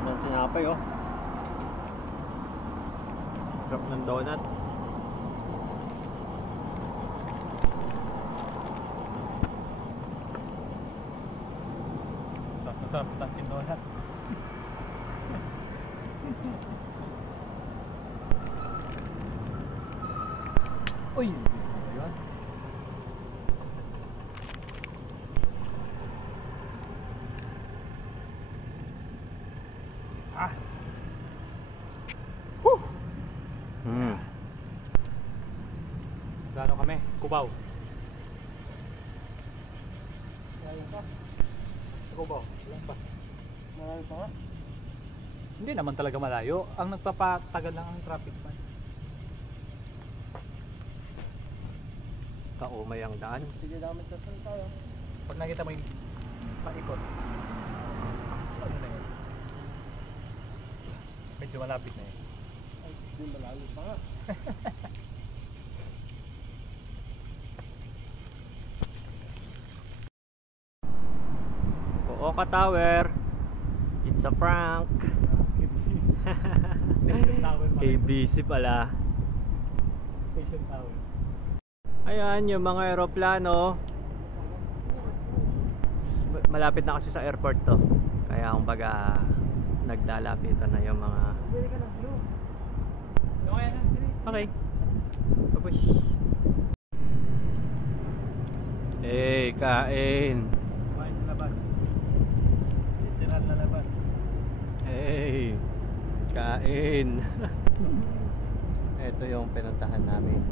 Sarap ng tinapay, oh. Sarap ng donut. Sarap ng donut. Uy! Ayan. Ah! Woo! Gano kami? Cubao. Malayo pa? Cubao. Ilan pa? Malayo pa nga? Hindi naman talaga malayo. Ang nagpapatagal lang ang traffic man. Kaumay ang daan. Sige, damit na saan tayo. Pag nakita mo yung paikot, ano na yun? Medyo malapit na yun. Ay, hindi malayo pa nga. Ooka Tower. It's a prank. Station Tower pala. KBC pala. Station Tower. Ayan yung mga eroplano. Malapit na kasi sa airport to. Kaya kumbaga naglalapitan na yung mga. Okay. Papush. Eh, kain. Kumain sa labas. Literal na labas. Eh, kain. Ito yung pinuntahan namin.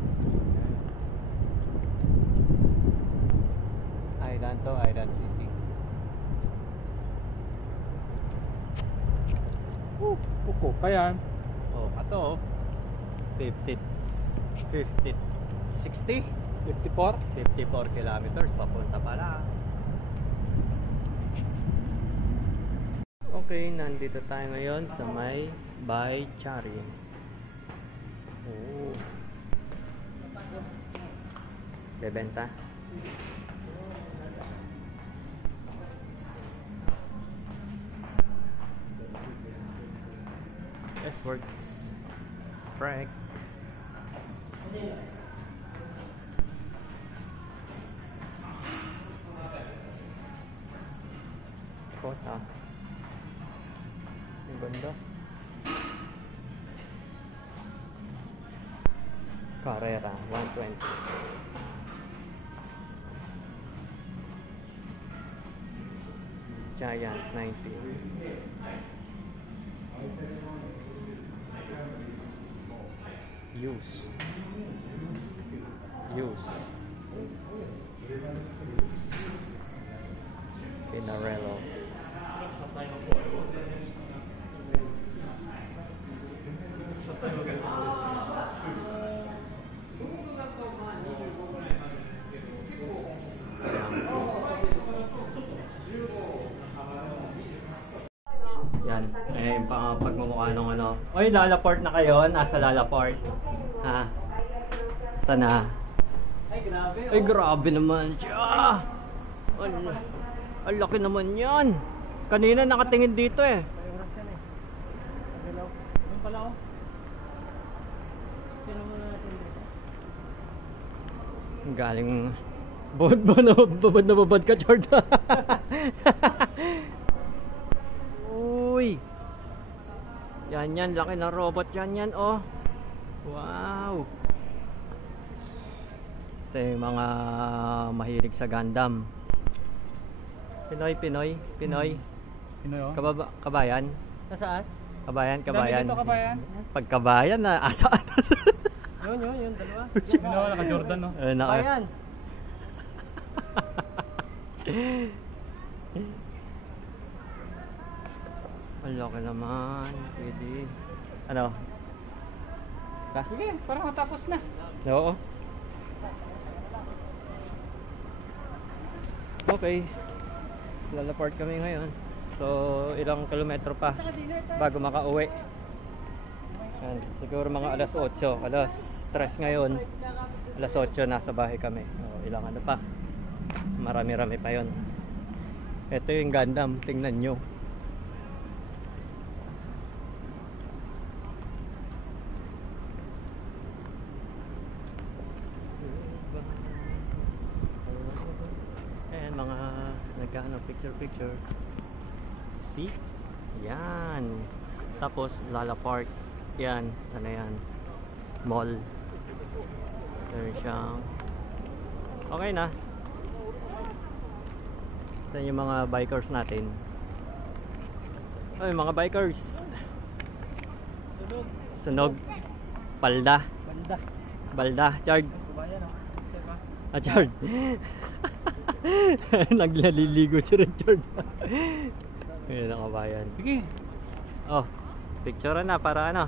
Island to, Island City. Puko pa yan. Oh, ato 50 60 54 kilometers papunta pala. Okay, nandito tayo ngayon sa may Baicharin. Oh. Bebenta. S-Works Frank. Kota. Ang ganda. Carrera 120. Giant 90. Use Pinarello. Yan, eh pagmumukha ng ano. Oy, Lalaport na kayo. Nasa Lalaport. Ha? Sana. Ay, grabe. Ay, grabe naman siya. Ang laki naman yan. Kanina nakatingin dito eh. Doon pala ako. Sino muna natin dito? Galing babad na babad ka, Jordan. Uy. Yan, laki na robot yan, oh. Wow. Ito yung mga mahilig sa Gundam. Pinoy, oh. Kabayan. Nasaan? Kabayan. Dito, kabayan. Pagkabayan na, asaan? yun, dalawa. Pinoy, naka-Jordan, no? Kabayan. Ang laki naman. Pwede. Ano? Sige, parang matapos na. Oo. Okay. Lalaport kami ngayon. So, ilang kilometro pa bago makauwi. Yan, siguro mga alas 8. Alas 3 ngayon. Alas 8 nasa bahay kami. O, ilang ano pa. Marami-rami pa yon. Ito yung Gundam. Tingnan nyo. mga nagkano picture. See? Yan. Tapos Lala Park. Yan, ano yan? Mall. Meron siyang okay na. Ito yung mga bikers natin. Ay, mga bikers. Sunog. Balda. Chard. Chard. Naglaliligo si Richard. Ayun ang kabayan. Sige. Oh, picture na para ano.